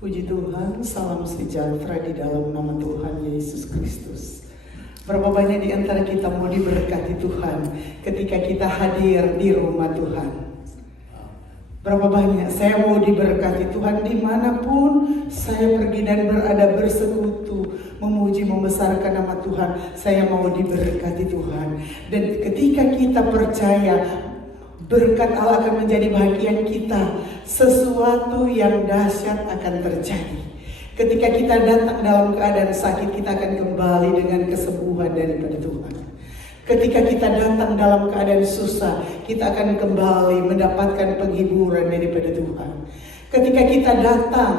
Puji Tuhan, salam sejahtera di dalam nama Tuhan Yesus Kristus. Berapa banyak di antara kita mau diberkati Tuhan ketika kita hadir di rumah Tuhan? Berapa banyak saya mau diberkati Tuhan dimanapun saya pergi dan berada bersekutu, memuji, membesarkan nama Tuhan. Saya mau diberkati Tuhan. Dan ketika kita percaya berkat Allah akan menjadi bagian kita, sesuatu yang dahsyat akan terjadi. Ketika kita datang dalam keadaan sakit, kita akan kembali dengan kesembuhan daripada Tuhan. Ketika kita datang dalam keadaan susah, kita akan kembali mendapatkan penghiburan daripada Tuhan. Ketika kita datang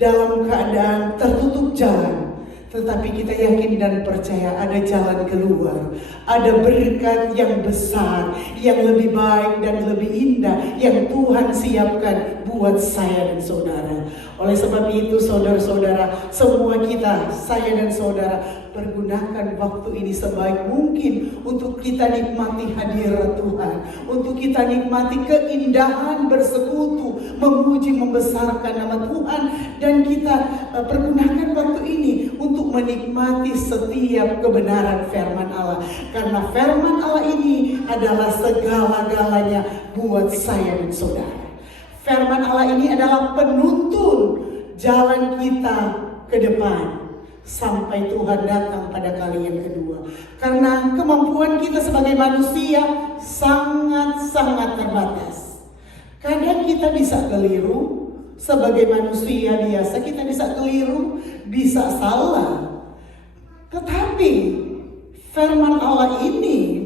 dalam keadaan tertutup jalan, tetapi kita yakin dan percaya ada jalan keluar, ada berkat yang besar, yang lebih baik dan lebih indah yang Tuhan siapkan buat saya dan saudara. Oleh sebab itu saudara-saudara, semua kita, saya dan saudara, pergunakan waktu ini sebaik mungkin untuk kita nikmati hadirat Tuhan, untuk kita nikmati keindahan bersekutu, memuji, membesarkan nama Tuhan, dan kita pergunakan waktu ini untuk menikmati setiap kebenaran firman Allah, karena firman Allah ini adalah segala-galanya buat saya dan saudara. Firman Allah ini adalah penuntun jalan kita ke depan sampai Tuhan datang pada kali yang kedua. Karena kemampuan kita sebagai manusia sangat-sangat terbatas. Kadang kita bisa keliru, sebagai manusia biasa kita bisa keliru, bisa salah. Tetapi firman Allah ini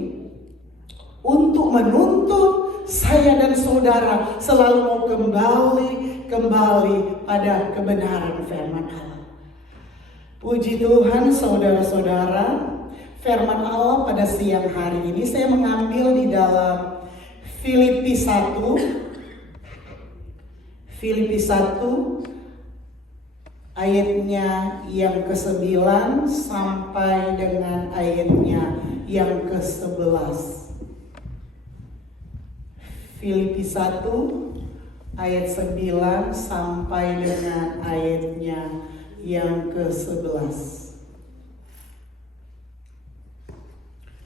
untuk menuntun saya dan saudara selalu mau kembali pada kebenaran firman Allah. Puji Tuhan saudara-saudara, firman Allah pada siang hari ini saya mengambil di dalam Filipi 1 ayatnya yang ke-9 sampai dengan ayatnya yang ke-11. Filipi 1 ayat 9 sampai dengan ayatnya yang ke-11.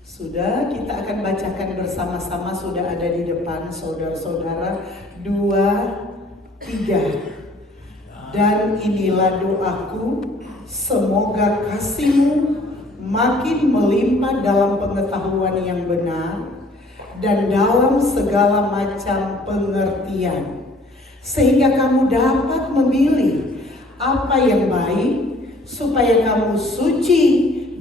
Sudah, kita akan bacakan bersama-sama, sudah ada di depan saudara-saudara. 2, 3. Dan inilah doaku, semoga kasihmu makin melimpah dalam pengetahuan yang benar dan dalam segala macam pengertian, sehingga kamu dapat memilih apa yang baik, supaya kamu suci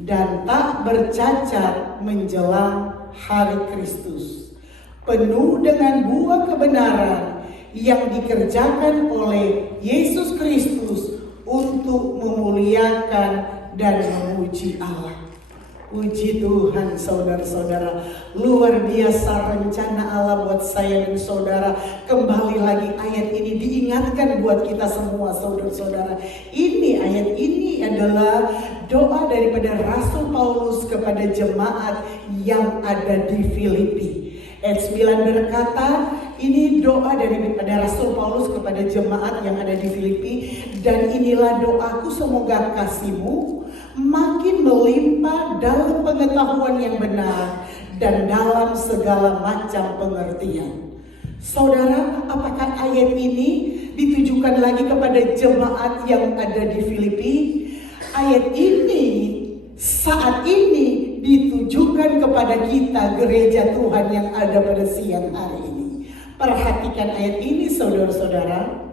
dan tak bercacat menjelang hari Kristus, penuh dengan buah kebenaran yang dikerjakan oleh Yesus Kristus untuk memuliakan dan memuji Allah. Puji Tuhan saudara-saudara, luar biasa rencana Allah buat saya dan saudara. Kembali lagi ayat ini diingatkan buat kita semua saudara-saudara. Ayat ini adalah doa daripada Rasul Paulus kepada jemaat yang ada di Filipi. Ayat 9 berkata, ini doa daripada Rasul Paulus kepada jemaat yang ada di Filipi. Dan inilah doaku, semoga kasihmu makin melimpah dalam pengetahuan yang benar dan dalam segala macam pengertian. Saudara, apakah ayat ini ditujukan lagi kepada jemaat yang ada di Filipi? Ayat ini saat ini ditujukan kepada kita, gereja Tuhan yang ada pada siang hari ini. Perhatikan ayat ini saudara-saudara.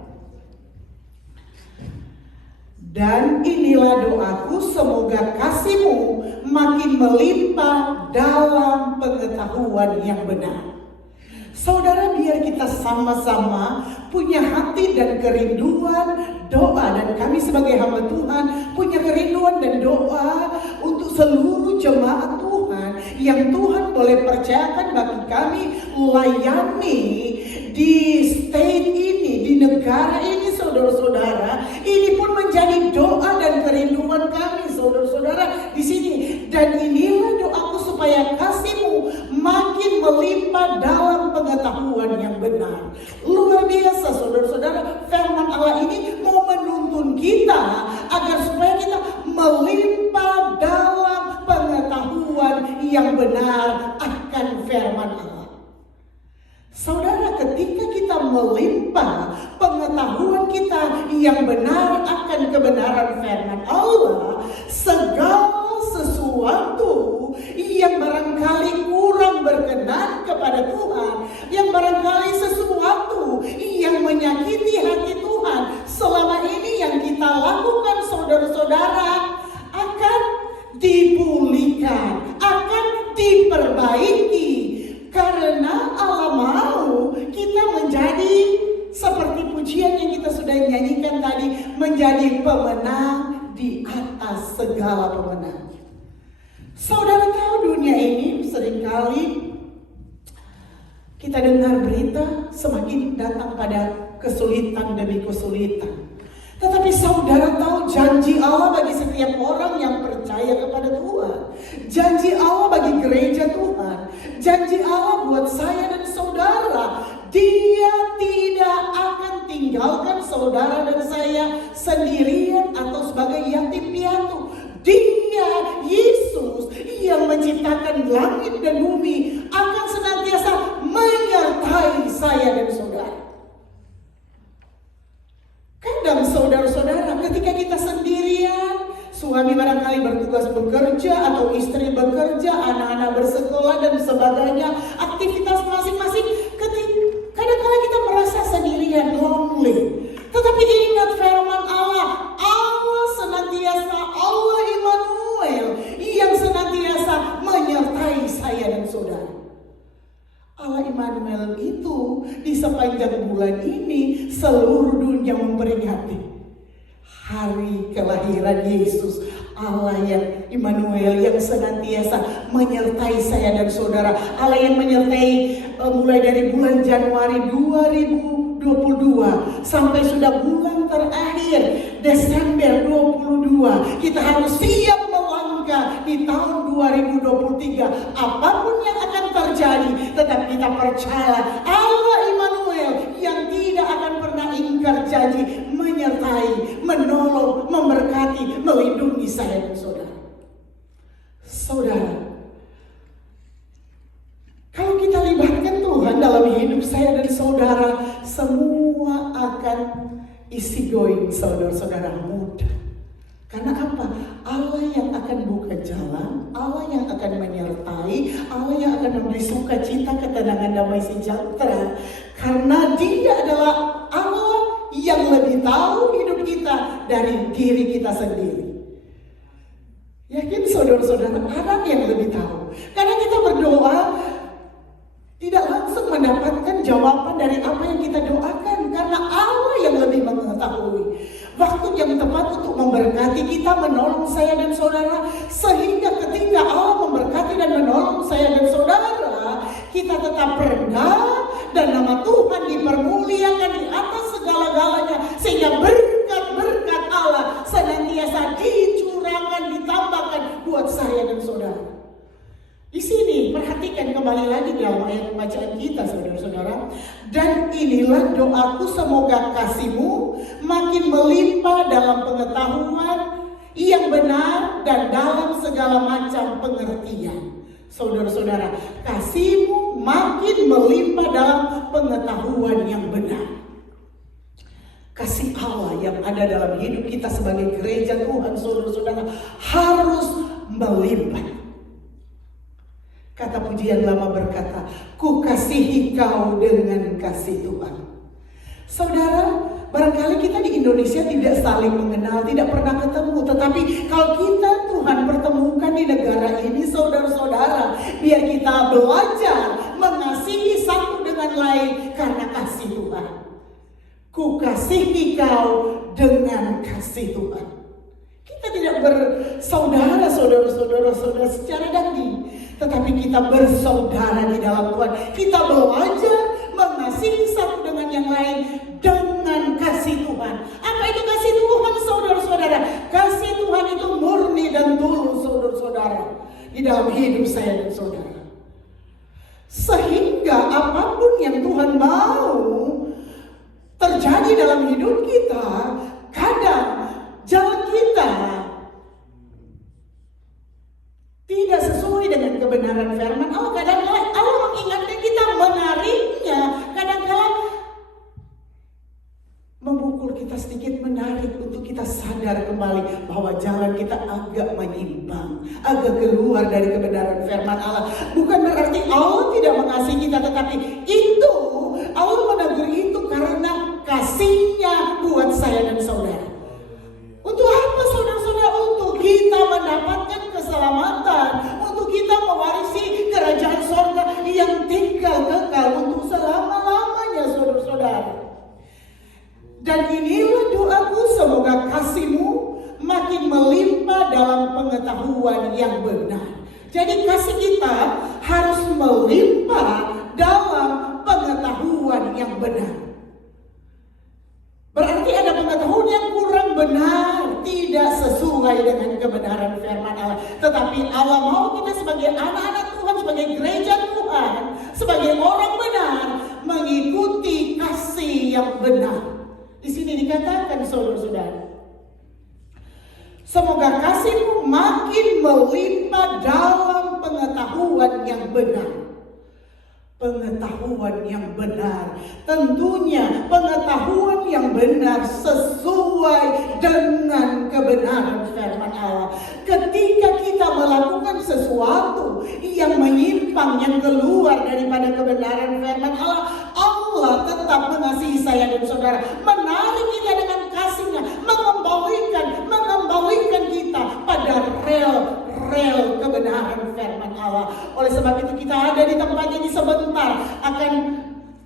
Dan inilah doaku, semoga kasihmu makin melimpah dalam pengetahuan yang benar. Saudara, biar kita sama-sama punya hati dan kerinduan doa, dan kami sebagai hamba Tuhan punya kerinduan dan doa untuk seluruh jemaat Tuhan yang Tuhan boleh percayakan bagi kami layani di state ini, di negara ini saudara-saudara. Ini pun menjadi doa dan kerinduan kami saudara-saudara di sini. Dan inilah doaku, supaya kasihmu makin melimpah dalam pengetahuan yang benar. Luar biasa saudara-saudara, firman Allah ini mau menuntun melimpah pengetahuan kita yang benar akan kebenaran firman Allah, segala sesuatu yang barangkali kurang berkenan kepada Tuhan, yang barangkali sesuatu yang menyakiti hati Tuhan selama ini yang kita lakukan, saudara-saudara, akan dipulihkan, akan diperbaiki, karena Allah mau kita menjadi seperti pujian yang kita sudah nyanyikan tadi, menjadi pemenang di atas segala pemenang. Saudara tahu dunia ini seringkali kita dengar berita semakin datang pada kesulitan demi kesulitan. Tetapi saudara tahu janji Allah bagi setiap orang yang percaya kepada Tuhan, janji Allah bagi gereja Tuhan, janji Allah buat saya dan saudara, Dia tidak akan tinggalkan saudara dan saya sendirian atau sebagai yatim piatu. Dia, Yesus yang menciptakan langit dan bumi, akan senantiasa menyertai saya dan saudara. Kadang saudara-saudara, ketika kita sendirian, suami barangkali bertugas bekerja atau istri bekerja, anak-anak bersekolah dan sebagainya, aktivitas masing-masing, kadang-kadang kita merasa sendirian, lonely. Tetapi ingat firman Allah, Allah senantiasa, Allah Immanuel yang senantiasa menyertai saya dan saudara. Allah Immanuel itu di sepanjang bulan ini seluruh dunia memperingati hari kelahiran Yesus. Allah yang Immanuel yang senantiasa menyertai saya dan saudara. Allah yang menyertai mulai dari bulan Januari 2022 sampai sudah bulan terakhir Desember 22. Kita harus siap melangkah di tahun 2023. Apapun yang akan terjadi, tetap kita percaya Allah Immanuel yang tidak akan pernah ingkar janji, menyertai, menolong, memberkati, melindungi saya dan saudara. Saudara, kalau kita libatkan Tuhan dalam hidup saya dan saudara, semua akan easy going, saudara-saudara, mudah. Karena apa? Allah yang akan buka jalan, Allah yang akan menyertai, Allah yang akan memberi sukacita, ketenangan, damai sejahtera. Karena Dia adalah Allah yang lebih tahu hidup kita dari diri kita sendiri. Yakin saudara-saudara, ada yang lebih tahu. Karena kita berdoa tidak langsung mendapatkan jawaban dari apa yang kita doakan, karena Allah yang lebih mengetahui waktu yang tepat untuk memberkati kita, menolong saya dan saudara, sehingga ketika Allah memberkati dan menolong saya dan saudara, kita tetap rendah dan nama Tuhan dipermuliakan di atas segala-galanya, sehingga berkat-berkat Allah senantiasa dicurahkan, ditambahkan buat saya dan saudara. Di sini perhatikan kembali lagi dalam ayat bacaan kita, saudara-saudara. Dan inilah doaku, semoga kasih-Mu makin melimpah dalam pengetahuan yang benar dan dalam segala macam pengertian. Saudara-saudara, kasih-Mu makin melimpah dalam pengetahuan yang benar. Kasih Allah yang ada dalam hidup kita sebagai gereja Tuhan, saudara-saudara, harus melimpah. Kata pujian lama berkata, ku kasihi kau dengan kasih Tuhan. Saudara, barangkali kita di Indonesia tidak saling mengenal, tidak pernah ketemu. Tetapi kalau kita Tuhan pertemukan di negara ini, saudara-saudara, biar kita belajar mengasihi satu dengan lain karena kasih Tuhan. Ku kasihi kau dengan kasih Tuhan. Kita tidak bersaudara, saudara-saudara secara daging, tetapi kita bersaudara di dalam Tuhan. Kita belajar mengasihi satu dengan yang lain dengan kasih Tuhan. Apa itu kasih Tuhan, saudara-saudara? Kasih Tuhan itu murni dan tulus, saudara-saudara, di dalam hidup saya dan saudara. Sehingga apapun yang Tuhan mau terjadi dalam hidup kita, kadang jalan kita tidak sesuai dengan kebenaran firman Allah. Kadang-kadang Allah mengingatkan kita, menariknya. Kadang-kadang memukul kita sedikit, menarik untuk kita sadar kembali bahwa jalan kita agak menyimpang, agak keluar dari kebenaran firman Allah. Bukan berarti Allah tidak mengasihi kita, tetapi itu Allah menegur itu karena kasih-Nya buat saya dan saudara. Untuk apa saudara-saudara? Untuk kita mendapatkan keselamatan, untuk kita mewarisi kerajaan sorga yang tinggal kekal untuk selama-lamanya, saudara-saudara. Dan inilah doaku, semoga kasih-Mu makin melimpah dalam pengetahuan yang benar. Jadi kasih kita harus melimpah dalam pengetahuan yang benar. Berarti ada pengetahuan yang kurang benar, tidak sesuai dengan kebenaran firman Allah. Tetapi Allah mau kita sebagai anak-anak Tuhan, sebagai gereja Tuhan, sebagai orang benar, mengikuti kasih yang benar. Di sini dikatakan, saudara-saudara, semoga kasih-Mu makin melimpah dalam pengetahuan yang benar. Pengetahuan yang benar, tentunya pengetahuan yang benar sesuai dengan kebenaran firman Allah. Ketika kita melakukan sesuatu yang menyimpang, yang keluar daripada kebenaran firman Allah, Allah tetap mengasihi saya dan saudara, menarik kita dengan kasih-Nya, mengembalikan kita pada rel kebenaran firman Allah. Oleh sebab itu kita ada di tempat ini sebentar, akan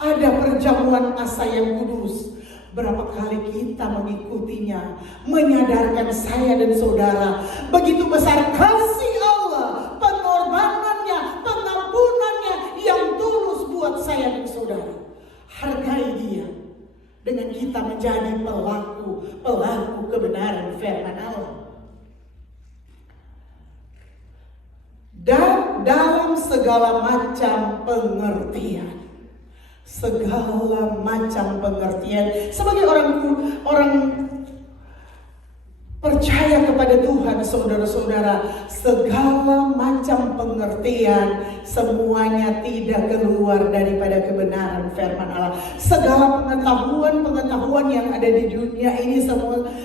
ada perjamuan asa yang kudus. Berapa kali kita mengikutinya, menyadarkan saya dan saudara begitu besar kasih Allah, pengorbanannya, pengampunannya yang tulus buat saya dan saudara. Hargai Dia dengan kita menjadi pelaku kebenaran firman Allah. Dan dalam segala macam pengertian, sebagai orang percaya kepada Tuhan, saudara-saudara, segala macam pengertian semuanya tidak keluar daripada kebenaran firman Allah. Segala pengetahuan yang ada di dunia ini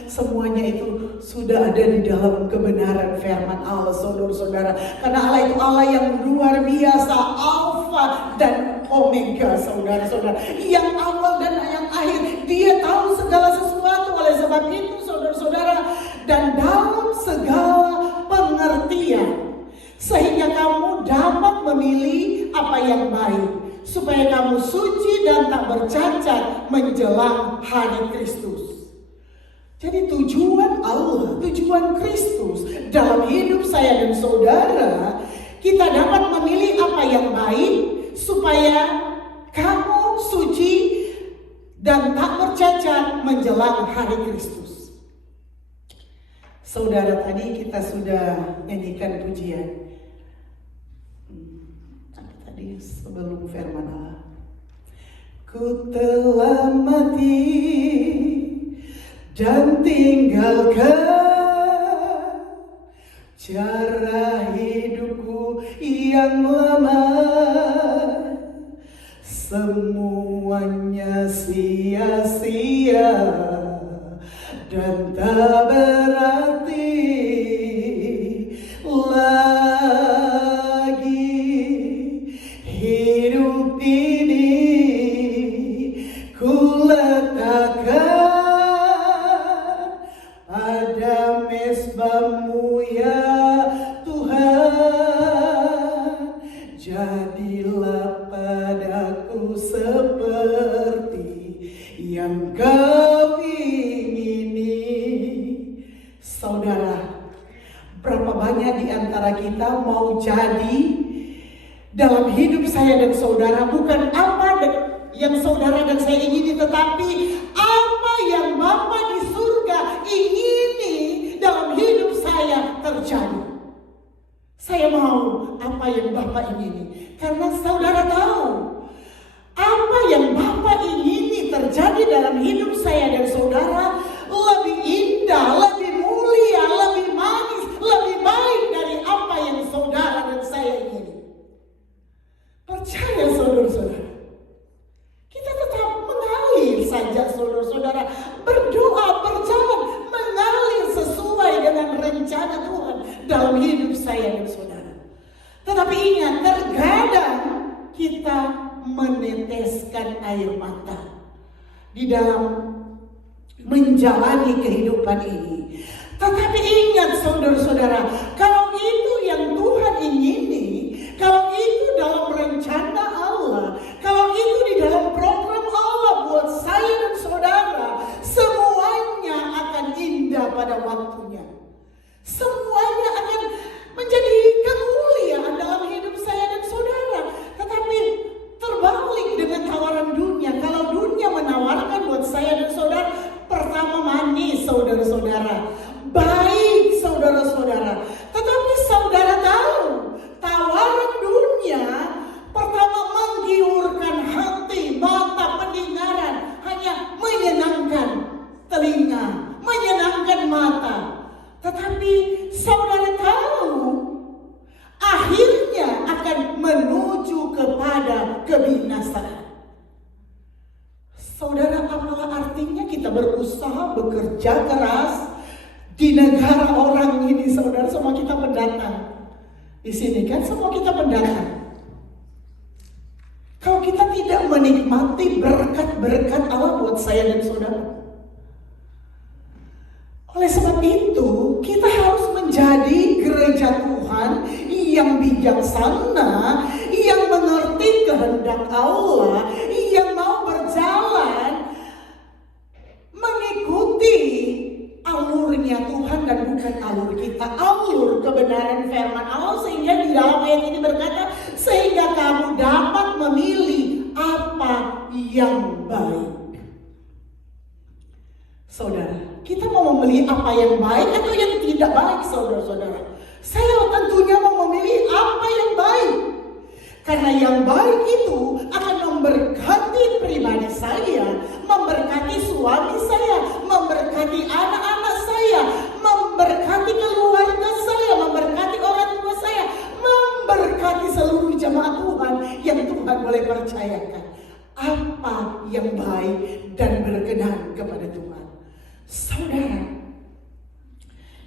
semuanya itu sudah ada di dalam kebenaran firman Allah, saudara-saudara. Karena Allah itu Allah yang luar biasa, Alfa dan Omega, saudara-saudara, yang awal dan yang akhir. Dia tahu segala sesuatu. Oleh sebab itu, saudara-saudara, dan dalam segala pengertian, sehingga kamu dapat memilih apa yang baik, supaya kamu suci dan tak bercacat menjelang hari Kristus. Jadi tujuan Allah, tujuan Kristus dalam hidup saya dan saudara, kita dapat memilih apa yang baik, supaya kamu suci dan tak bercacat menjelang hari Kristus. Saudara, tadi kita sudah nyanyikan pujian. Tadi sebelum firman Allah. Ku telah mati dan tinggalkan cara hidupku yang lama. Semuanya sia-sia dan tak berarti lagi. Hidup ini ku letakkan pada mezbah-Mu ya Tuhan. Jadilah padaku seperti yang Kau ingini. Saudara, berapa banyak di antara kita mau jadi dalam hidup saya dan saudara bukan apa yang saudara dan saya ingini, tetapi apa yang Bapa di surga ingini dalam hidup saya terjadi. Saya mau apa yang Bapa ingini, karena saudara tahu apa yang Bapa ingini terjadi dalam hidup saya dan saudara lebih indah, lebih mulia, lebih manis, lebih baik dari apa yang saudara dan saya ingini. Percaya saudara-saudara, kita tetap mengalir saja saudara-saudara. di dalam menjalani kehidupan ini. Tetapi ingat saudara-saudara, kalau itu yang Tuhan ingini, kalau itu dalam rencana Allah, kalau itu di dalam program Allah buat saya dan saudara, semuanya akan indah pada waktunya. Semuanya akan menjadi kemuliaan dalam hidup saya dan saudara. Tetapi terbalik dengan tawaran dunia. Kalau dunia menawarkan buat saya dan saudara, pertama manis saudara-saudara, baik saudara-saudara. Tetapi saudara tahu, tawaran dunia pertama menggiurkan hati, mata, pendengaran, hanya menyenangkan telinga, menyenangkan mata. Tetapi saudara tahu, akhirnya akan menuju kepada kebinasaan. Saudara, apalah artinya kita berusaha bekerja keras di negara orang ini, saudara? Semua kita pendatang. Di sini kan semua kita pendatang. Kalau kita tidak menikmati berkat-berkat Allah buat saya dan saudara. Oleh sebab itu, kita harus menjadi gereja Tuhan yang bijaksana, yang mengerti kehendak Allah, yang mau berjalan mengikuti alurnya Tuhan dan bukan alur kita, alur kebenaran firman Allah. Sehingga di dalam ayat ini berkata, sehingga kamu dapat memilih apa yang baik. Saudara, kita mau memilih apa yang baik atau yang tidak baik, saudara-saudara? Saya tentunya mau memilih apa yang baik. Karena yang baik itu akan memberkati pribadi saya, memberkati suami saya, memberkati anak-anak saya, memberkati keluarga saya, memberkati orang tua saya, memberkati seluruh jemaat Tuhan yang Tuhan boleh percayakan. Apa yang baik dan berkenan kepada Tuhan. Saudara,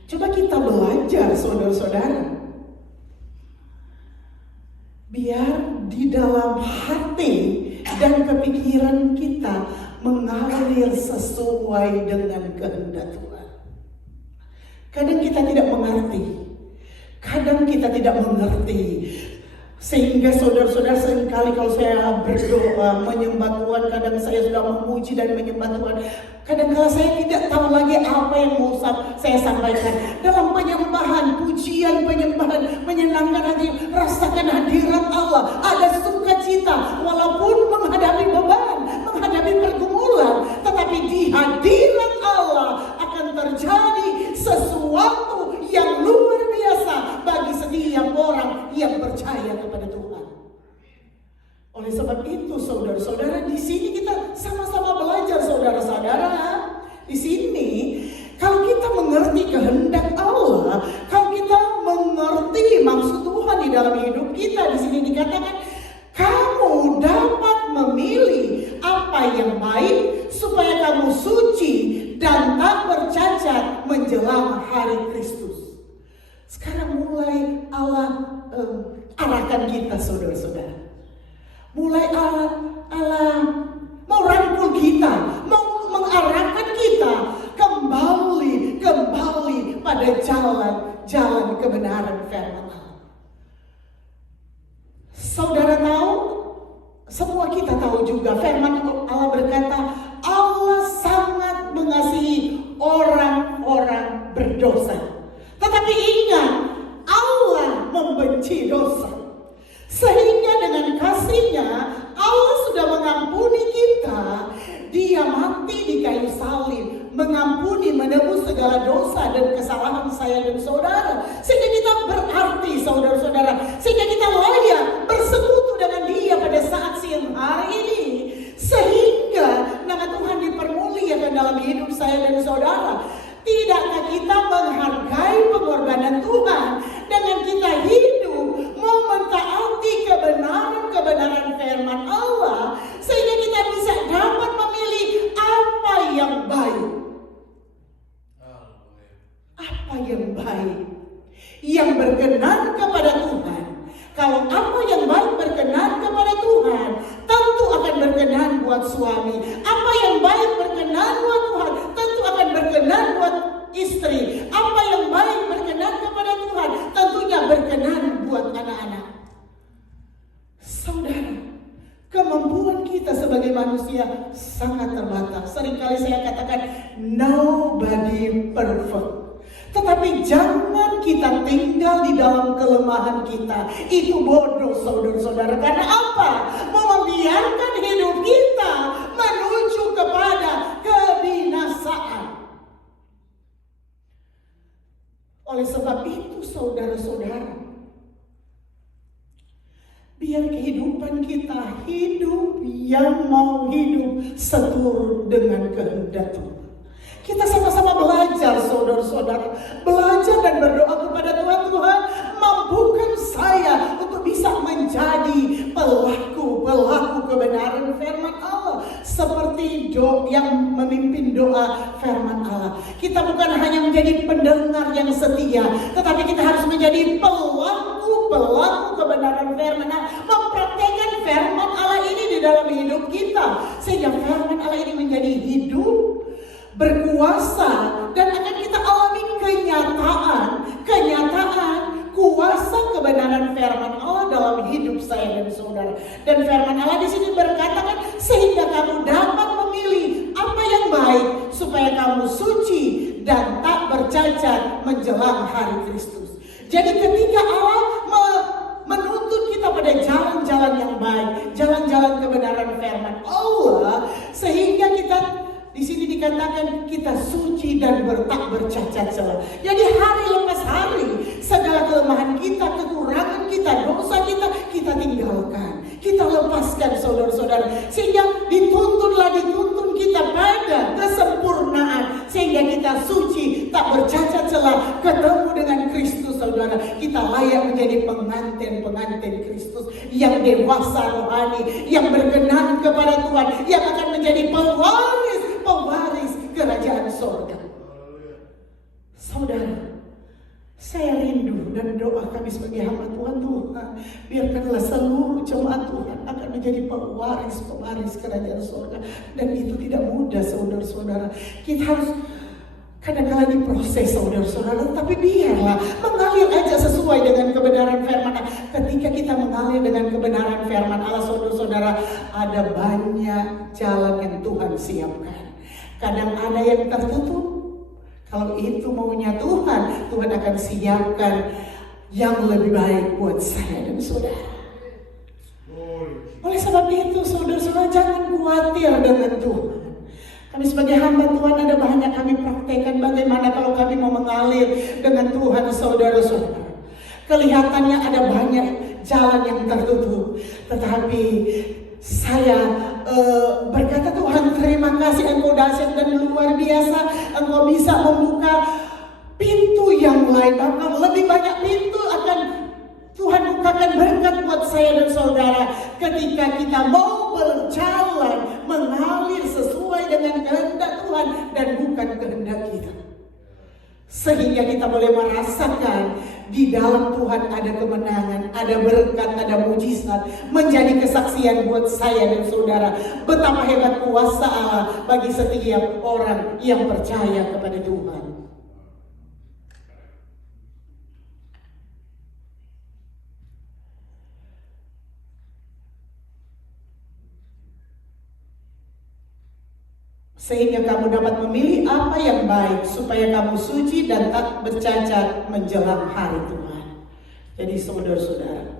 coba kita belajar saudara-saudara. Biar di dalam hati dan kepikiran kita mengalir sesuai dengan kehendak Tuhan. Kadang kita tidak mengerti. Kadang kita tidak mengerti. Sehingga saudara-saudara, seringkali kalau saya berdoa menyembah Tuhan, kadang saya sudah memuji dan menyembah Tuhan, kadang-kala saya tidak tahu lagi apa yang mau saya sampaikan. Dalam penyembahan, pujian, penyembahan, menyenangkan hati, rasakan hadirat Allah, ada sukacita, walaupun menghadapi beban, menghadapi pergumulan, tetapi di hadirat Allah akan terjadi sesuatu yang luar biasa bagi setiap orang yang percaya kepada Tuhan. Oleh sebab itu, saudara-saudara, di sini kita sama-sama belajar, saudara-saudara. Di sini, kalau kita mengerti kehendak Allah, kalau kita mengerti maksud Tuhan di dalam hidup kita, di sini dikatakan, kamu dapat memilih apa yang baik supaya kamu suci dan tak bercacat menjelang hari Kristus. Sekarang mulai Allah arahkan kita, saudara-saudara. Mulai Allah mau rangkul kita, mau mengarahkan kita kembali pada jalan kebenaran firman Allah. Saudara tahu, semua kita tahu juga firman Allah berkata, Allah sangat mengasihi orang-orang berdosa. Tetapi ingat, Allah membenci dosa. Sehingga dengan kasih-Nya, Allah sudah mengampuni kita. Dia mati di kayu salib, mengampuni, menebus segala dosa dan kesalahan saya dan saudara. Sehingga kita berarti, saudara-saudara. Sehingga kita layak bersekutu dengan Dia pada saat siang hari ini. Sehingga nama Tuhan dipermuliakan dalam hidup saya dan saudara. Tidakkah kita menghargai pengorbanan Tuhan dengan kita hidup mau mentaati kebenaran firman Allah, sehingga kita bisa dapat memilih apa yang baik. Apa yang baik, yang berkenan kepada Tuhan. Kalau apa yang baik berkenan kepada Tuhan, tentu akan berkenan buat suami. Apa yang baik dikatakan nobody perfect. Tetapi jangan kita tinggal di dalam kelemahan kita. Itu bodoh saudara-saudara. Karena apa? Membiarkan hidup kita menuju kepada kebinasaan. Oleh sebab itu saudara-saudara, biar kehidupan kita hidup yang mau hidup seturut dengan kehendak Tuhan. Kita sama-sama belajar saudara-saudara. Belajar dan berdoa kepada Tuhan. Tuhan, mampukan saya untuk bisa menjadi pelaku kebenaran firman Allah. Seperti yang memimpin doa firman Allah. Kita bukan hanya menjadi pendengar yang setia, tetapi kita harus menjadi pelaku kebenaran firman Allah. Mempraktekkan firman Allah ini di dalam hidup kita. Sehingga firman Allah ini menjadi hidup, berkuasa, dan akan kita alami kenyataan kuasa kebenaran firman Allah dalam hidup saya dan saudara. Dan firman Allah di sini berkatakan sehingga kamu dapat memilih apa yang baik supaya kamu suci dan tak bercacat menjelang hari Kristus. Jadi ketika Allah menuntut kita pada jalan-jalan yang baik, jalan-jalan kebenaran firman Allah, sehingga kita di sini dikatakan kita suci dan tak bercacat celah. Jadi hari lepas hari segala kelemahan kita, kekurangan kita, dosa kita tinggalkan, kita lepaskan saudara-saudara. Sehingga dituntun kita pada kesempurnaan, sehingga kita suci, tak bercacat celah, ketemu dengan Kristus saudara. Kita layak menjadi pengantin Kristus yang dewasa rohani, yang berkenan kepada Tuhan, yang akan menjadi pewaris kerajaan sorga. Saudara, saya rindu dan doa kami sebagai hamba Tuhan, biarkanlah seluruh jemaat Tuhan akan menjadi pewaris kerajaan sorga. Dan itu tidak mudah saudara-saudara. Kita harus kadang-kadang diproses saudara-saudara, tapi biarlah mengalir aja sesuai dengan kebenaran firman Allah. Ketika kita mengalir dengan kebenaran firman Allah saudara-saudara, ada banyak jalan yang Tuhan siapkan. Kadang ada yang tertutup. Kalau itu maunya Tuhan, Tuhan akan siapkan yang lebih baik buat saya dan saudara. Oleh sebab itu saudara-saudara, jangan khawatir dengan Tuhan. Kami sebagai hamba Tuhan ada banyak kami praktekkan bagaimana kalau kami mau mengalir dengan Tuhan saudara-saudara. Kelihatannya ada banyak jalan yang tertutup, tetapi saya berkata, Tuhan terima kasih, Engkau dahsyat dan luar biasa. Engkau bisa membuka pintu yang lain, bahkan lebih banyak pintu akan Tuhan bukakan berkat buat saya dan saudara. Ketika kita mau berjalan mengalir sesuai dengan kehendak Tuhan dan bukan kehendak kita, sehingga kita boleh merasakan di dalam Tuhan ada kemenangan, ada berkat, ada mujizat, menjadi kesaksian buat saya dan saudara betapa hebat kuasa Allah bagi setiap orang yang percaya kepada Tuhan. Sehingga kamu dapat memilih apa yang baik supaya kamu suci dan tak bercacat menjelang hari Tuhan. Jadi saudara-saudara,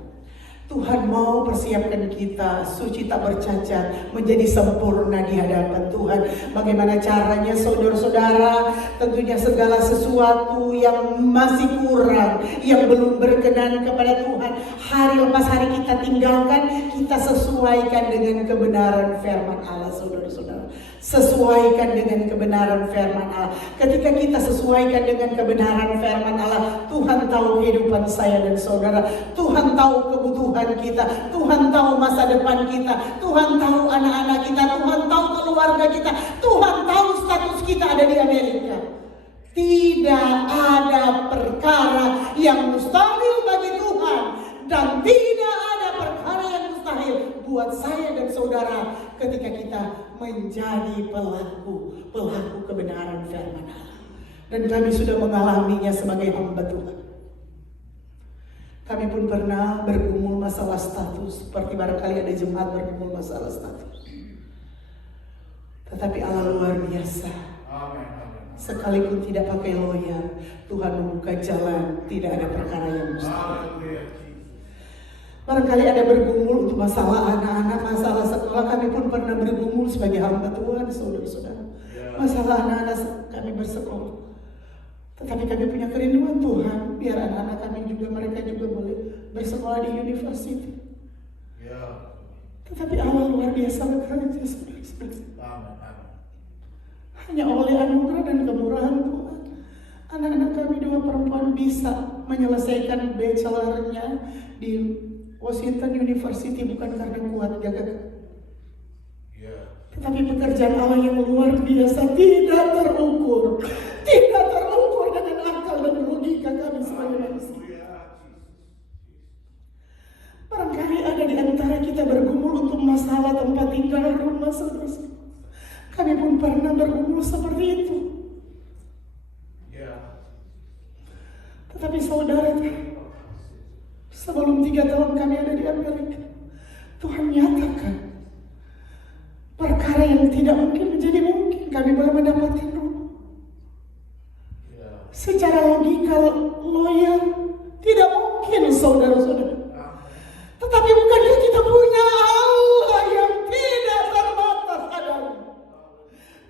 Tuhan mau persiapkan kita suci tak bercacat, menjadi sempurna di hadapan Tuhan. Bagaimana caranya saudara-saudara? Tentunya segala sesuatu yang masih kurang, yang belum berkenan kepada Tuhan, hari lepas hari kita tinggalkan, kita sesuaikan dengan kebenaran firman Allah saudara-saudara. Sesuaikan dengan kebenaran firman Allah. Ketika kita sesuaikan dengan kebenaran firman Allah, Tuhan tahu kehidupan saya dan saudara. Tuhan tahu kebutuhan kita. Tuhan tahu masa depan kita. Tuhan tahu anak-anak kita. Tuhan tahu keluarga kita. Tuhan tahu status kita ada di Amerika. Tidak ada perkara yang mustahil bagi Tuhan, dan tidak ada perkara yang mustahil buat saya dan saudara ketika kita menjadi pelaku kebenaran firman Allah. Dan kami sudah mengalaminya sebagai hamba Tuhan. Kami pun pernah bergumul masalah status, seperti barangkali ada jemaat bergumul masalah status. Tetapi Allah luar biasa. Sekalipun tidak pakai lawyer, Tuhan membuka jalan, tidak ada perkara yang mustahil. Barangkali ada bergumul untuk masalah anak-anak, masalah sekolah. Kami pun pernah bergumul sebagai hamba Tuhan, saudara-saudara. Masalah anak-anak kami bersekolah. Tetapi kami punya kerinduan Tuhan, biar anak-anak kami juga, mereka juga boleh bersekolah di university. Tetapi Allah luar biasa bekerja, saudara-saudara. Hanya oleh anugerah dan kemurahan Tuhan, anak-anak kami 2 perempuan bisa menyelesaikan bachelornya di Washington University, bukan karena kuat gagah. Tetapi pekerjaan Allah yang luar biasa, tidak terukur dengan akal dan logika kami sebagai manusia. Barangkali ada di antara kita bergumul untuk masalah tempat tinggal, rumah, saudara. Kami pun pernah bergumul seperti itu. Tetapi saudara, sebelum 3 tahun kami ada di Amerika, Tuhan nyatakan perkara yang tidak mungkin menjadi mungkin. Kami boleh mendapatkan rumah. Secara logika, lawyer tidak mungkin, saudara-saudara. Tetapi bukankah kita punya Allah yang tidak terbatas adanya?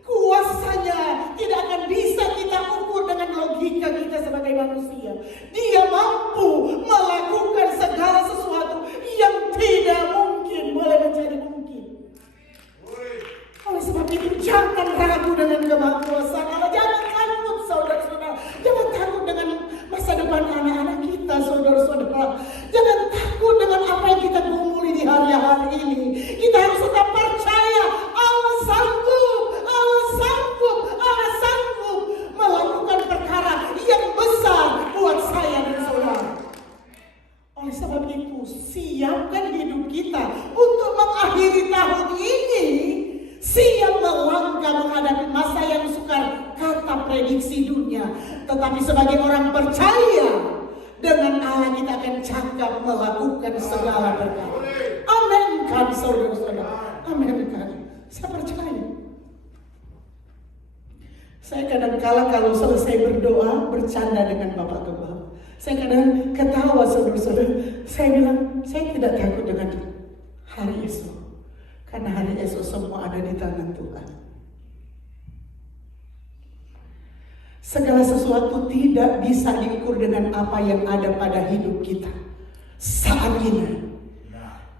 Kuasanya tidak akan bisa kita ukur dengan logika kita sebagai manusia. Dia mampu melakukan segala sesuatu yang tidak mungkin boleh menjadi mungkin. Oleh sebab itu jangan ragu dengan kemahakuasaan Allah. Jangan takut, saudara-saudara. Jangan takut dengan masa depan anak-anak kita, saudara-saudara. Jangan takut dengan apa yang kita gumuli di hari-hari ini. Kita harus tetap percaya Allah sanggup melakukan perkara yang besar buat saya dan saudara. Oleh sebab itu, siapkan hidup kita untuk mengakhiri tahun ini, siap melangkah menghadapi masa yang sukar, kata prediksi dunia. Tetapi sebagai orang percaya, dengan Allah kita akan cakap melakukan segala perkara. Amin kan, saudara-saudara? Amin kan? Saya percaya. Saya kadang-kala kalau selesai berdoa, bercanda dengan Bapak Gembala. Saya kadang ketawa, saudara-saudara. Saya bilang, saya tidak takut dengan hari esok. Karena hari esok semua ada di tangan Tuhan. Segala sesuatu tidak bisa diukur dengan apa yang ada pada hidup kita saat ini.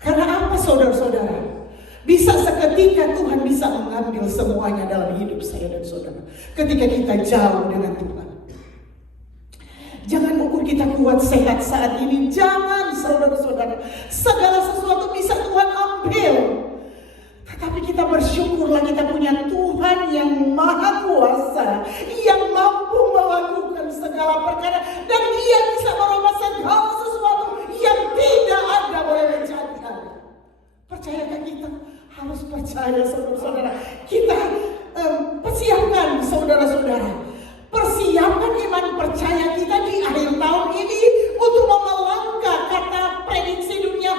Karena apa, saudara-saudara? Bisa seketika Tuhan bisa mengambil semuanya dalam hidup saya dan saudara. Ketika kita jauh dengan Tuhan. Jangan ukur kita kuat sehat saat ini. Jangan, saudara-saudara. Segala sesuatu bisa Tuhan ambil. Tetapi kita bersyukurlah kita punya Tuhan yang maha kuasa, yang mampu melakukan segala perkara, dan Dia bisa merubah segala sesuatu yang tidak ada boleh menjadi ada. Percayakah kita? Harus percaya, saudara-saudara. Kita persiapkan, saudara-saudara. Persiapkan iman percaya kita di akhir tahun ini untuk melangkah, kata prediksi dunia,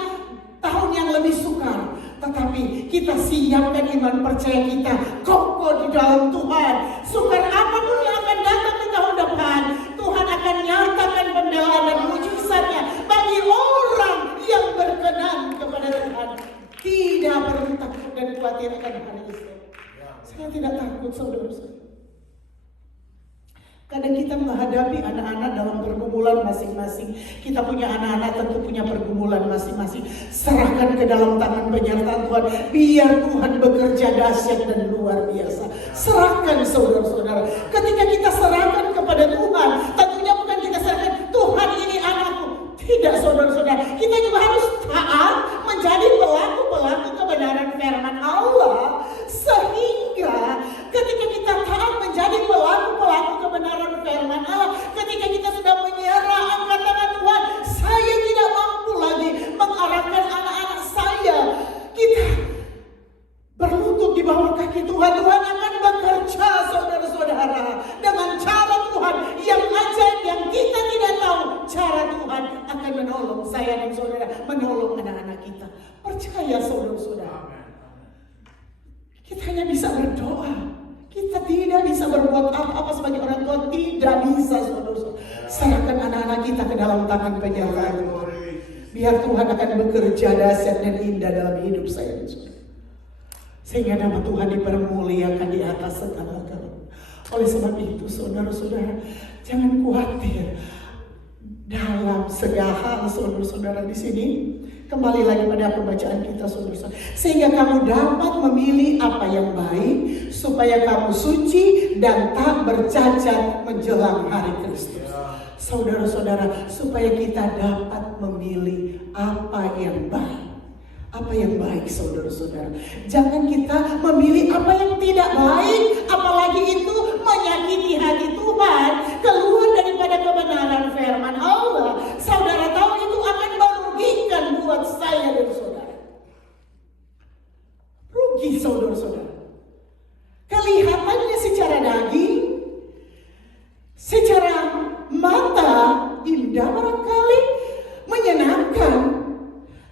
tahun yang lebih sukar. Tetapi kita siapkan iman percaya kita kokoh di dalam Tuhan. Sukar apapun yang akan datang di tahun depan, Tuhan akan nyatakan pembelaan dan mujizatnya bagi orang yang berkenan kepada Tuhan. Tidak perlu takut dan khawatir akan hari esok. Saya tidak takut, saudara-saudara. Kadang kita menghadapi anak-anak dalam pergumulan masing-masing. Kita punya anak-anak tentu punya pergumulan masing-masing. Serahkan ke dalam tangan penyertaan Tuhan. Biar Tuhan bekerja dahsyat dan luar biasa. Serahkan, saudara-saudara. Ketika kita serahkan kepada Tuhan, tentunya bukan kita serahkan, Tuhan ini anakku. Tidak, saudara-saudara. Kita juga harus taat menjadi pelaku-pelaku kebenaran firman Allah. Sehingga ketika kita taat menjadi pelaku-pelaku kebenaran firman Allah, ketika kita sudah menyerah angkat tangan Tuhan, saya tidak mampu lagi mengarahkan anak-anak saya. Kita berlutut di bawah kaki Tuhan. Tuhan akan bekerja, saudara-saudara. berbuat apa-apa sebagai orang tua, tidak bisa, saudara-saudara. Serahkan anak-anak kita ke dalam tangan penyertaan Tuhan. Biar Tuhan akan bekerja dahsyat dan indah dalam hidup saya dan saudara. Sehingga nama Tuhan dipermuliakan di atas segala-galanya. Oleh sebab itu, saudara-saudara, jangan khawatir dalam segala hal, saudara-saudara. Di sini kembali lagi pada pembacaan kita, saudara-saudara, sehingga kamu dapat memilih apa yang baik, supaya kamu suci dan tak bercacat menjelang hari Kristus. Saudara-saudara, supaya kita dapat memilih apa yang baik. Apa yang baik, saudara-saudara. Jangan kita memilih apa yang tidak baik, apalagi itu menyakiti hati Tuhan, keluar daripada kebenaran firman Allah. Saudara tahu itu akan merugikan buat saya dan saudara. Rugi, saudara-saudara. Kelihatannya secara daging, secara mata indah barangkali, menyenangkan.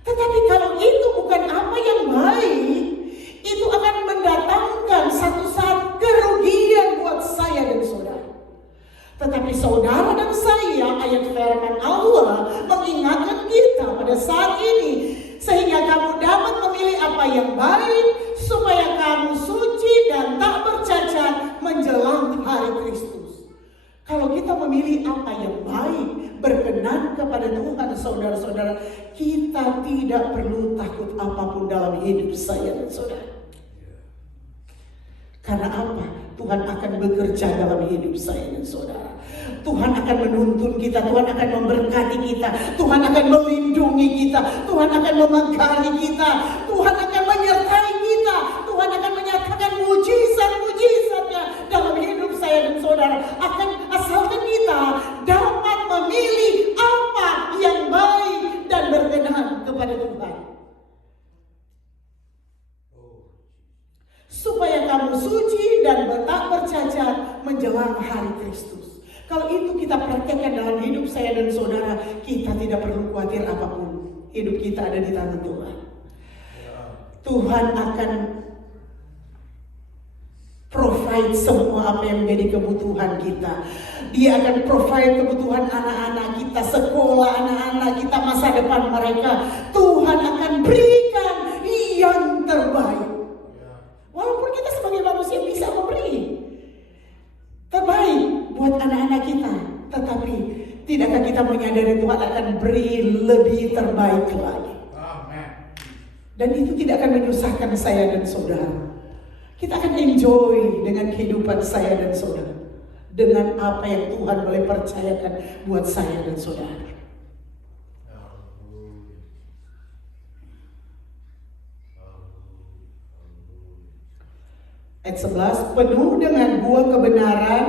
Tetapi kalau itu bukan apa yang baik, itu akan mendatangkan satu saat kerugian buat saya dan saudara. Tetapi saudara dan saya, ayat firman Allah mengingatkan kita pada saat ini, sehingga kamu dapat memilih apa yang baik, supaya kamu suci dan tak bercacat menjelang hari Kristus. Kalau kita memilih apa yang baik, berkenan kepada Tuhan, saudara-saudara, kita tidak perlu takut apapun dalam hidup saya dan saudara. Karena apa? Tuhan akan bekerja dalam hidup saya dan saudara. Tuhan akan menuntun kita, Tuhan akan memberkati kita, Tuhan akan melindungi kita, Tuhan akan memegari kita, Tuhan akan menyertai kita, Tuhan akan menyatakan mujizat-mujizatnya dalam hidup saya dan saudara. Asalkan kita dapat memilih apa yang baik dan berkenan kepada Tuhan. Supaya kamu suci dan tak bercacat menjelang hari Kristus. Kalau itu kita praktekkan dalam hidup saya dan saudara, kita tidak perlu khawatir apapun. Hidup kita ada di tangan Tuhan. Tuhan akan provide semua apa yang menjadi kebutuhan kita. Dia akan provide kebutuhan anak-anak kita, sekolah anak-anak kita, masa depan mereka. Tuhan akan berikan yang terbaik. Walaupun kita sebagai manusia bisa memberi terbaik buat anak-anak kita, tetapi tidakkah kita menyadari Tuhan akan beri lebih terbaik lagi? Dan itu tidak akan menyusahkan saya dan saudara. Kita akan enjoy dengan kehidupan saya dan saudara, dengan apa yang Tuhan boleh percayakan buat saya dan saudara. Ayat 11, penuh dengan buah kebenaran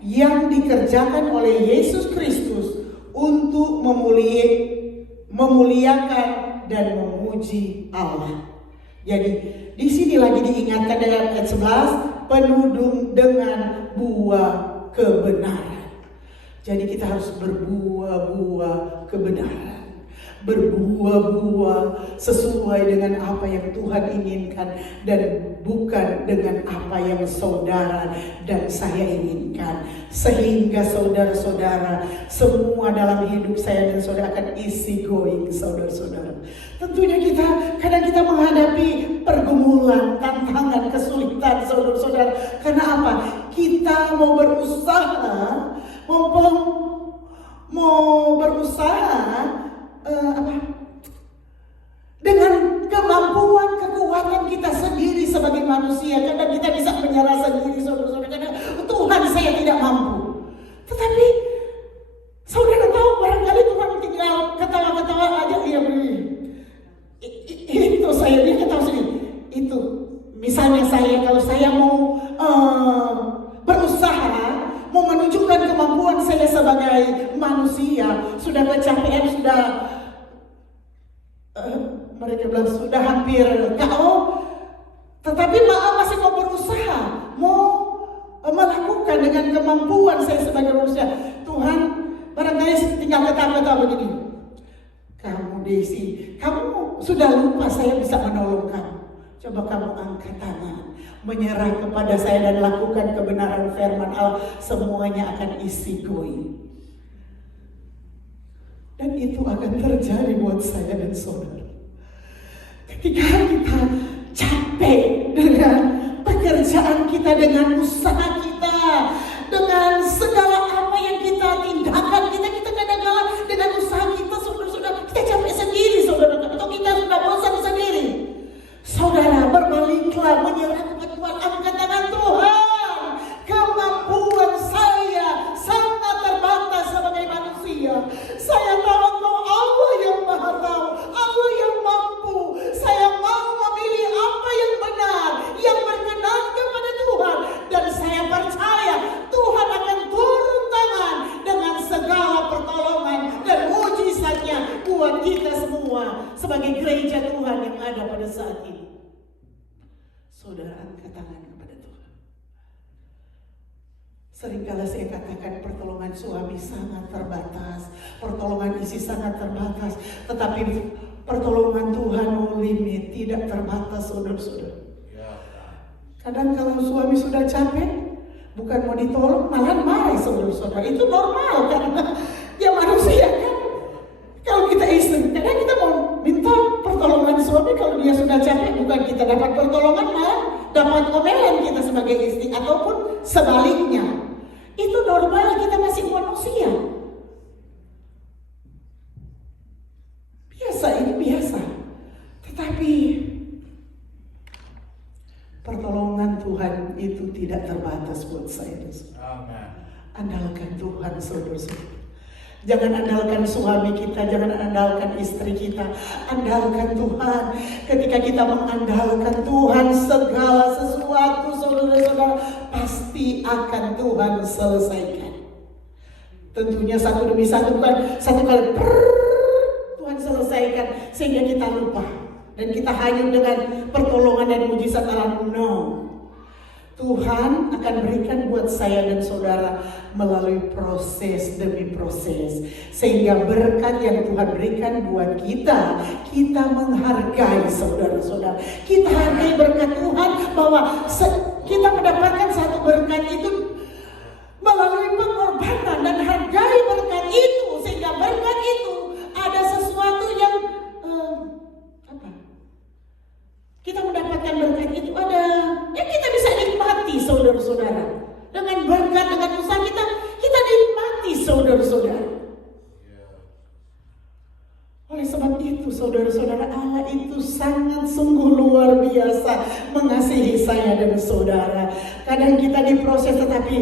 yang dikerjakan oleh Yesus Kristus untuk memuliakan dan memuji Allah. Jadi di sini lagi diingatkan dalam ayat 11, penuh dengan buah kebenaran. Jadi kita harus berbuah-buah kebenaran. Berbuah-buah sesuai dengan apa yang Tuhan inginkan, dan bukan dengan apa yang saudara dan saya inginkan. Sehingga saudara-saudara, semua dalam hidup saya dan saudara akan easy going, saudara-saudara. Tentunya kadang kita menghadapi pergumulan, tantangan, kesulitan, saudara-saudara. Karena apa? Kita mau berusaha, dengan kemampuan, kekuatan kita sendiri sebagai manusia. Kadang kita bisa menyerah sendiri, saudara-saudara, karena Tuhan saya tidak mampu. Tetapi saudara tahu, barangkali Tuhan tinggal ketawa-ketawa aja, dia beri itu saya, dia ketawa sendiri. Itu misalnya kalau saya mau berusaha, mau menunjukkan kemampuan saya sebagai manusia, sudah kecapean, mereka bilang sudah hampir KO, tetapi masih mau berusaha, mau melakukan dengan kemampuan saya sebagai manusia. Tuhan barangkali tinggal ketawa-ketawa begini, kamu Desi, kamu sudah lupa saya bisa menolong kamu. Coba kamu angkat tangan, menyerah kepada saya dan lakukan kebenaran firman Allah, semuanya akan isi goy. Dan itu akan terjadi buat saya dan saudara. Ketika kita capek dengan pekerjaan kita, dengan usaha kita, dengan segala apa yang kita tindakan, kita kadang-kadang dengan usaha kita, saudara-saudara, kita capek sendiri, saudara, atau kita sudah bosan sendiri. Saudara, berbaliklah, menyerah kepada Tuhan, angkat tangan. Tuhan, kemampuan saya sangat terbatas sebagai manusia. Saya tahu Engkau Allah yang maha tahu, Allah yang mampu. Saya mau memilih apa yang benar, yang berkenan kepada Tuhan. Dan saya percaya Tuhan akan turun tangan dengan segala pertolongan dan mujizatnya buat kita semua sebagai gereja Tuhan yang ada pada saat ini. Saudara, angkat tangan kepada Tuhan. Seringkali saya katakan pertolongan suami sangat terbatas, pertolongan istri sangat terbatas, tetapi pertolongan Tuhan no limit, tidak terbatas, saudara-saudara. Kadang kalau suami sudah capek, bukan mau ditolong, malah marah, saudara-saudara. Itu normal karena dia manusia kan. Kalau kita istri, kadang kita mau minta pertolongan suami, kalau dia sudah capek, bukan kita dapat pertolongan, malah dapat omelan kita sebagai istri, ataupun sebaliknya. Itu normal, kita masih manusia. Biasa, ini biasa. Tetapi pertolongan Tuhan itu tidak terbatas buat saya. Amen. Andalkan Tuhan, saudara-saudara. Jangan andalkan suami kita, jangan andalkan istri kita, andalkan Tuhan. Ketika kita mengandalkan Tuhan, segala sesuatu, saudara-saudara, pasti akan Tuhan selesaikan. Tentunya satu demi satu, bukan satu kali Tuhan selesaikan sehingga kita lupa dan kita hanyut dengan pertolongan dan mujizat Allah. No. Tuhan akan berikan buat saya dan saudara melalui proses demi proses, sehingga berkat yang Tuhan berikan buat kita, kita menghargai, saudara-saudara. Kita hargai berkat Tuhan, bahwa kita mendapatkan satu berkat itu melalui pengorbanan, dan hargai berkat itu, sehingga berkat itu ada sesuatu yang kita mendapatkan berkat itu, ada yang kita bisa nikmati, saudara-saudara. Dengan berkat, dengan usaha kita nikmati, saudara-saudara. Oleh sebab itu, saudara-saudara, Allah itu sangat sungguh luar biasa mengasihi saya dan saudara. Kadang kita diproses, tetapi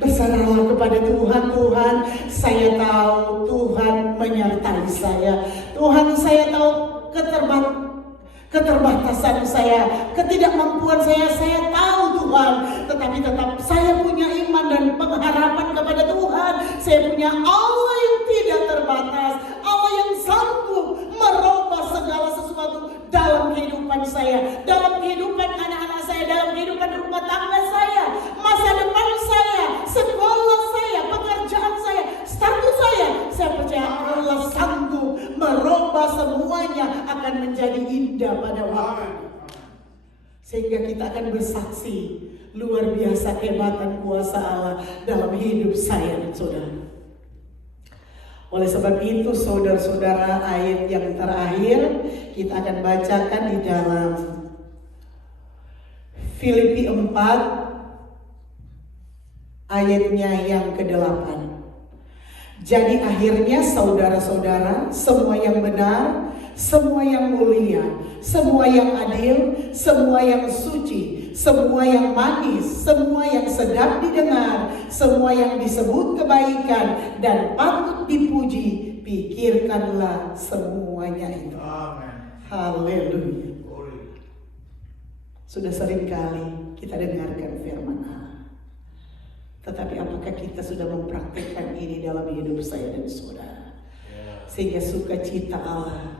berserahlah kepada Tuhan. Tuhan, saya tahu Tuhan menyertai saya. Tuhan, saya tahu keterbatasan saya, ketidakmampuan saya tahu Tuhan, tetapi tetap saya punya iman dan pengharapan kepada Tuhan. Saya punya Allah yang tidak terbatas, Allah yang sanggup merubah segala sesuatu dalam kehidupan saya, dalam kehidupan anak-anak saya, dalam kehidupan rumah tangga saya, masa depan saya, sekolah saya, pekerjaan saya, status saya. Saya percaya Allah sanggup merubah semuanya akan menjadi indah pada waktu. Sehingga kita akan bersaksi luar biasa kehebatan kuasa Allah dalam hidup saya dan saudara. Oleh sebab itu, saudara-saudara, ayat yang terakhir kita akan bacakan di dalam Filipi 4 ayatnya yang ke-8. Jadi akhirnya, saudara-saudara, semua yang benar, semua yang mulia, semua yang adil, semua yang suci, semua yang manis, semua yang sedap didengar, semua yang disebut kebaikan dan patut dipuji, pikirkanlah semuanya itu. Amen. Haleluya. Sudah sering kali kita dengarkan firman Allah. Tetapi apakah kita sudah mempraktikkan ini dalam hidup saya dan saudara? Sehingga sukacita Allah,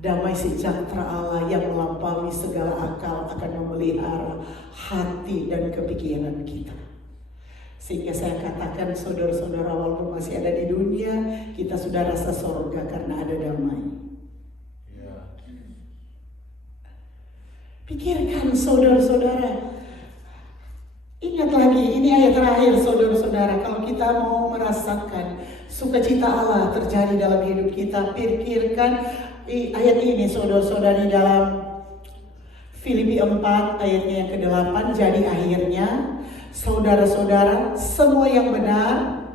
damai sejahtera Allah yang melampaui segala akal akan memelihara hati dan kepikiran kita. Sehingga saya katakan, saudara-saudara, walaupun masih ada di dunia, kita sudah rasa sorga karena ada damai. Pikirkan saudara-saudara. Ingat lagi, ini ayat terakhir saudara-saudara. Kalau kita mau merasakan sukacita Allah terjadi dalam hidup kita, pikirkan ayat ini saudara-saudari dalam Filipi 4 ayatnya yang ke-8. Jadi akhirnya saudara-saudara, semua yang benar,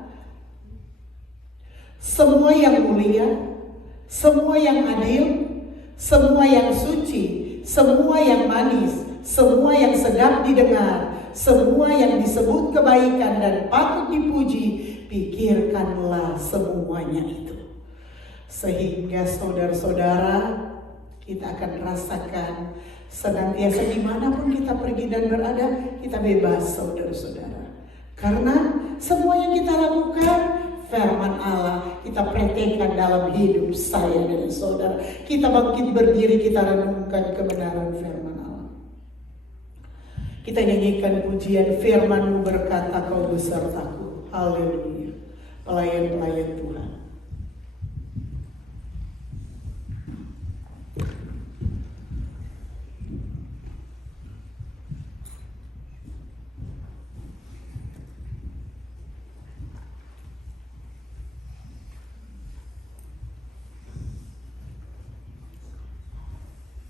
semua yang mulia, semua yang adil, semua yang suci, semua yang manis, semua yang sedap didengar, semua yang disebut kebaikan dan patut dipuji, pikirkanlah semuanya itu. Sehingga saudara-saudara, kita akan rasakan senantiasa dimanapun kita pergi dan berada, kita bebas saudara-saudara. Karena semua yang kita lakukan, firman Allah kita praktekkan dalam hidup saya dan saudara. Kita bangkit berdiri, kita renungkan kebenaran firman Allah. Kita nyanyikan pujian, firman-Mu berkata Kau besertaku. Haleluya. Pelayan-pelayan Tuhan.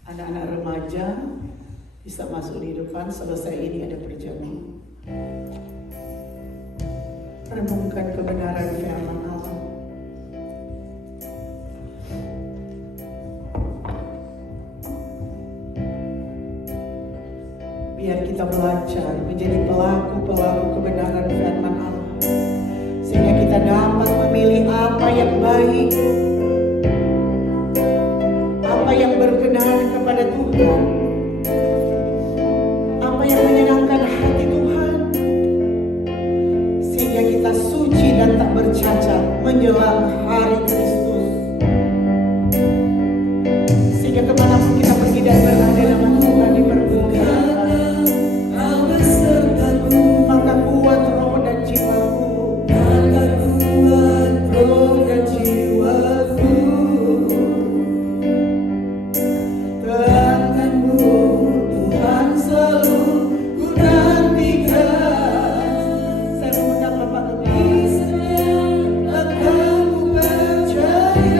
Anak-anak remaja bisa masuk di depan. Selesai ini ada perjamuan. Renungkan kebenaran firman Allah. Biar kita belajar menjadi pelaku-pelaku kebenaran firman Allah, sehingga kita dapat memilih apa yang baik, apa yang berkenan kepada Tuhan, apa yang menyenangkan hati Tuhan, sehingga kita suci dan tak bercacat menjelang hari Kristus.